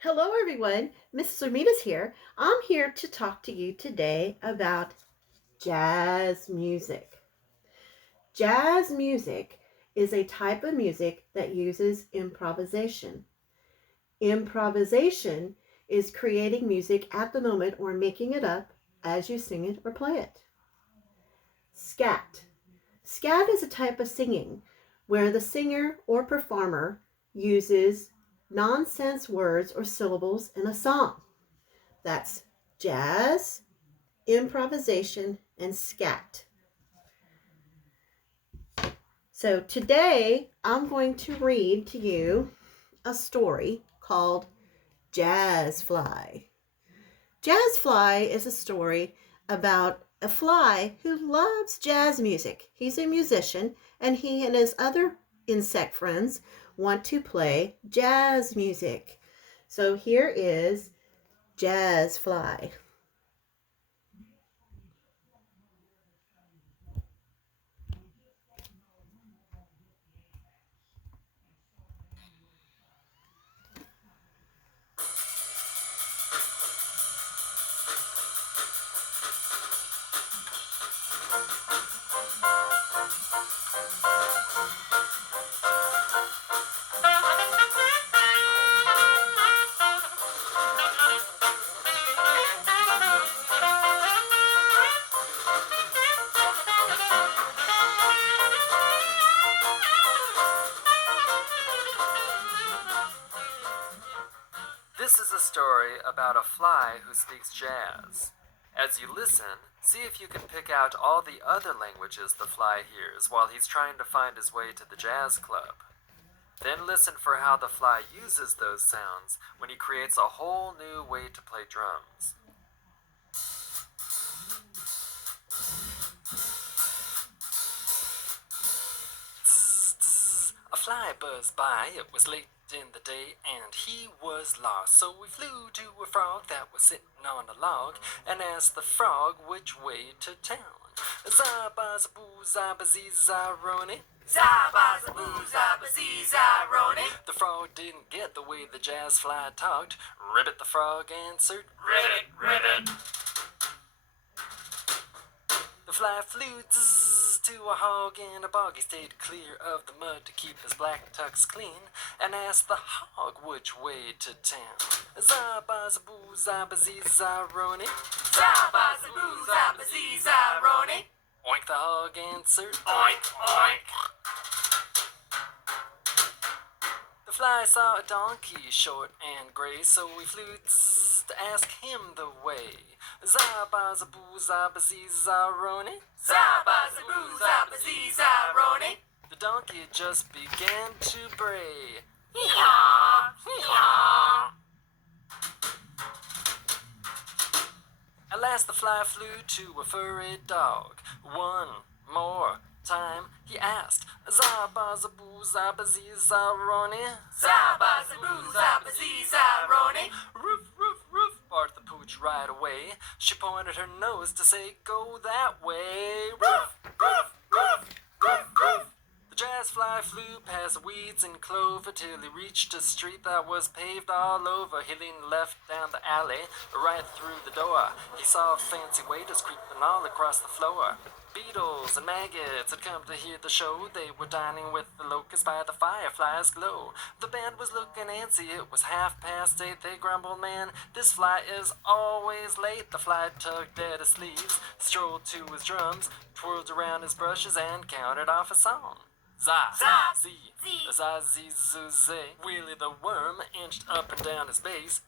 Hello, everyone. Mrs. Ramirez here. I'm here to talk to you today about jazz music. Jazz music is a type of music that uses improvisation. Improvisation is creating music at the moment or making it up as you sing it or play it. Scat. Scat is a type of singing where the singer or performer uses nonsense words or syllables in a song. That's jazz, improvisation, and scat. So today I'm going to read to you a story called Jazz Fly. Jazz Fly is a story about a fly who loves jazz music. He's a musician, and he and his other insect friends want to play jazz music. So here is Jazz Fly. This is a story about a fly who speaks jazz. As you listen, see if you can pick out all the other languages the fly hears while he's trying to find his way to the jazz club. Then listen for how the fly uses those sounds when he creates a whole new way to play drums. Zzz, zzz, a fly buzzed by, it was late in the day, and he was lost. So we flew to a frog that was sitting on a log, and asked the frog which way to town. Zabazaboo, zabazee, zaroni. Zabazaboo, zabazee, zaroni. The frog didn't get the way the jazz fly talked. Ribbit the frog answered, Ribbit, ribbit. The fly flew zzz to a hog in a bog. He stayed clear of the mud to keep his black tux clean, and asked the hog which way to town. Zabazaboo, zabazee, zaroni. Zabazaboo, zabazee, zaroni. Oink the hog answered, Oink, oink. The fly saw a donkey, short and gray, so we flew zzz to ask him the way. Zabazaboo, zabazee, zaroni. Zabazaboo, zabazee, zaroni. The donkey just began to bray. Hee-haw, hee-haw. At last the fly flew to a furry dog. One more time he asked, Zabazaboo, zabazee, zaroni. Zabazaboo, zabazee, zaroni. Roof, roof, roof, barked the pooch right away. She pointed her nose to say, go that way. Roof, Roof, roof, roof, roof. The jazz fly flew past weeds and clover till he reached a street that was paved all over. He leaned left down the alley, right through the door. He saw fancy waiters creeping all across the floor. Beetles and maggots had come to hear the show. They were dining with the locusts by the firefly's glow. The band was looking antsy, it was 8:30. They grumbled, man, this fly is always late. The fly tugged at his sleeves, strolled to his drums, twirled around his brushes, and counted off a song. Za, Za, zee, zee. za, zee, zoo, zee. Willie the worm inched up and down his bass.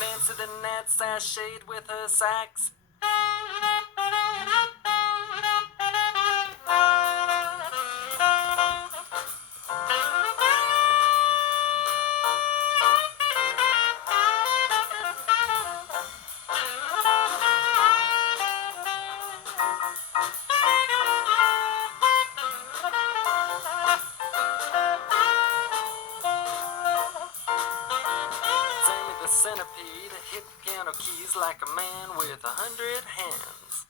Nancy the gnat sashayed with her sax. centipede hit piano keys like a man with 100 hands.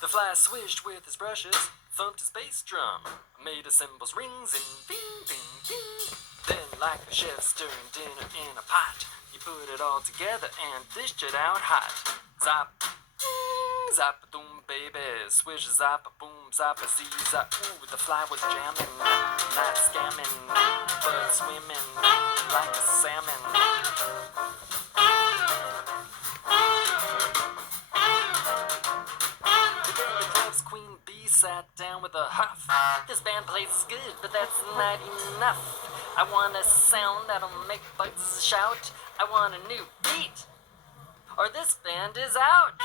The fly swished with his brushes, thumped his bass drum, made his cymbals rings and bing, bing, bing. Then, like a chef stirring dinner in a pot, he put it all together and dished it out hot. Zap, zap, doom, baby, swish, zap, boom, zap, zee, zap. Ooh, the fly was jamming, not scamming, but swimming like a salmon. Queen Bee sat down with a huff. This band plays good, but that's not enough. I want a sound that'll make bugs shout. I want a new beat, or this band is out.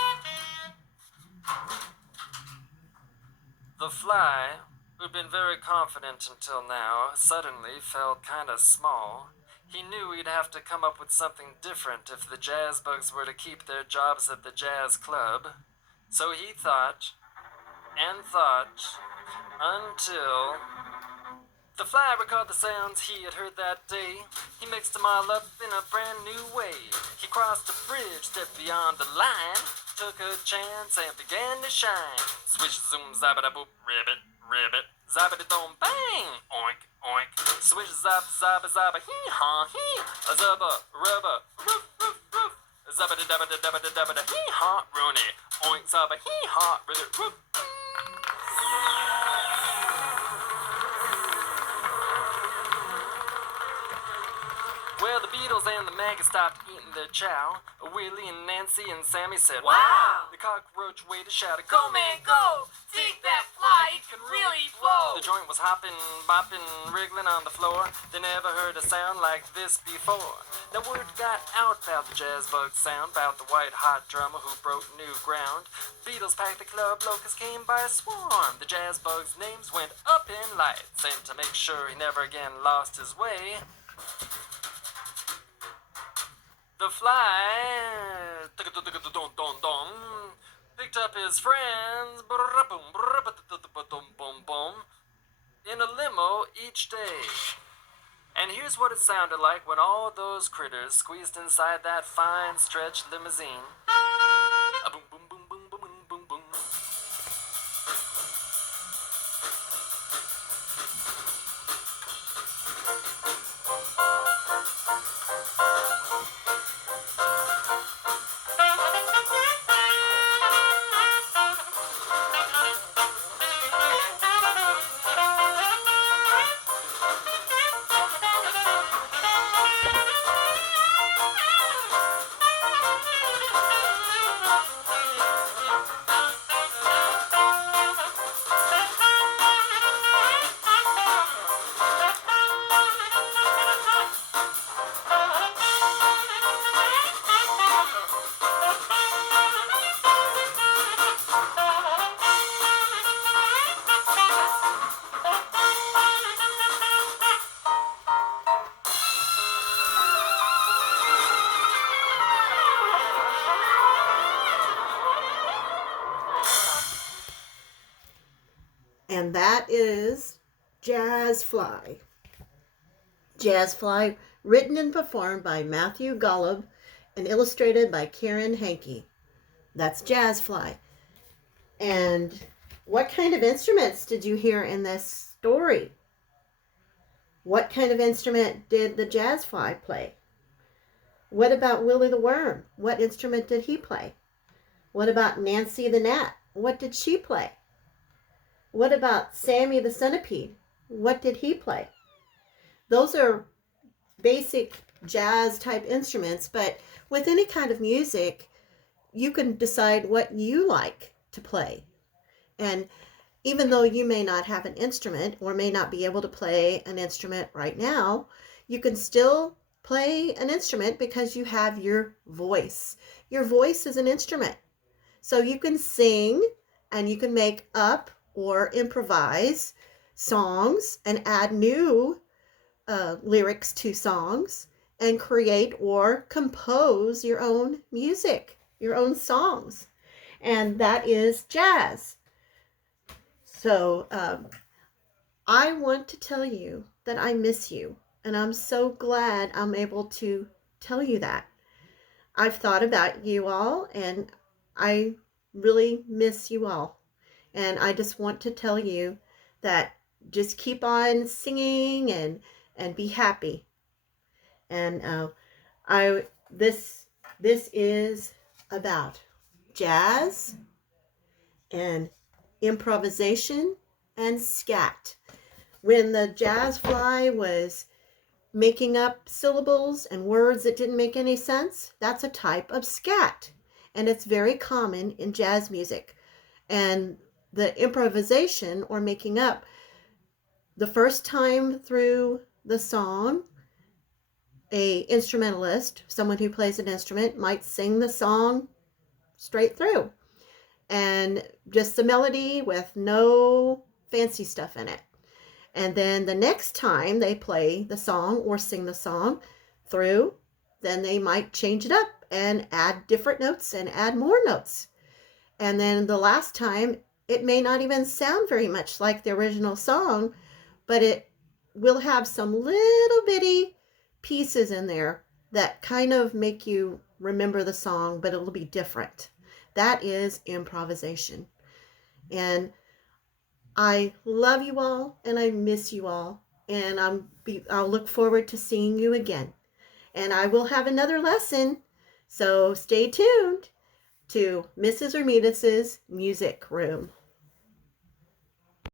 The fly, who'd been very confident until now, suddenly felt kinda small. He knew he'd have to come up with something different if the jazz bugs were to keep their jobs at the jazz club. So he thought and thought until the fly recalled the sounds he had heard that day. He mixed them all up in a brand new way. He crossed a bridge, stepped beyond the line, took a chance and began to shine. Swish, zoom, zabada boop, ribbit, ribbit, zabada dom, bang, oink, oink. Swish, zap, zabba, zabba, hee haw, hee, a zubba, rubba, roof, roof, roof. Zabada, dabada, dabada, dabada, hee haw, rooney, oink, zabba, hee haw, ribbit, roof. Well, the Beatles and the maggots stopped eating their chow. Willie and Nancy and Sammy said, Wow! The cockroach waited, shouted, Go, man, go! Take that fly, it can really blow! The joint was hopping, bopping, wriggling on the floor. They never heard a sound like this before. The word got out about the jazz bug sound, about the white hot drummer who broke new ground. Beatles packed the club, locusts came by a swarm. The jazz bug's names went up in lights, and to make sure he never again lost his way, the fly picked up his friends in a limo each day. And here's what it sounded like when all those critters squeezed inside that fine stretch limousine. A boom, boom, boom, boom, boom, boom, boom, boom. And that is Jazz Fly. Jazz Fly, written and performed by Matthew Golub and illustrated by Kieran Hankey. That's Jazz Fly. And what kind of instruments did you hear in this story? What kind of instrument did the Jazz Fly play? What about Willie the Worm? What instrument did he play? What about Nancy the Gnat? What did she play? What about Sammy the Centipede? What did he play? Those are basic jazz type instruments, but with any kind of music, you can decide what you like to play. And even though you may not have an instrument or may not be able to play an instrument right now, you can still play an instrument because you have your voice. Your voice is an instrument. So you can sing and you can make up or improvise songs and add new lyrics to songs and create or compose your own music, your own songs. And that is jazz. So I want to tell you that I miss you. And I'm so glad I'm able to tell you that. I've thought about you all and I really miss you all. And I just want to tell you that just keep on singing and be happy. And I this is about jazz and improvisation and scat. When the jazz fly was making up syllables and words that didn't make any sense, that's a type of scat. And it's very common in jazz music. And the improvisation or making up, the first time through the song, a instrumentalist, someone who plays an instrument, might sing the song straight through and just the melody with no fancy stuff in it. And then the next time they play the song or sing the song through, then they might change it up and add different notes and add more notes. And then the last time, it may not even sound very much like the original song, but it will have some little bitty pieces in there that kind of make you remember the song, but it'll be different. That is improvisation. And I love you all and I miss you all. And I'll look forward to seeing you again. And I will have another lesson. So stay tuned to Mrs. Ramirez's Music Room.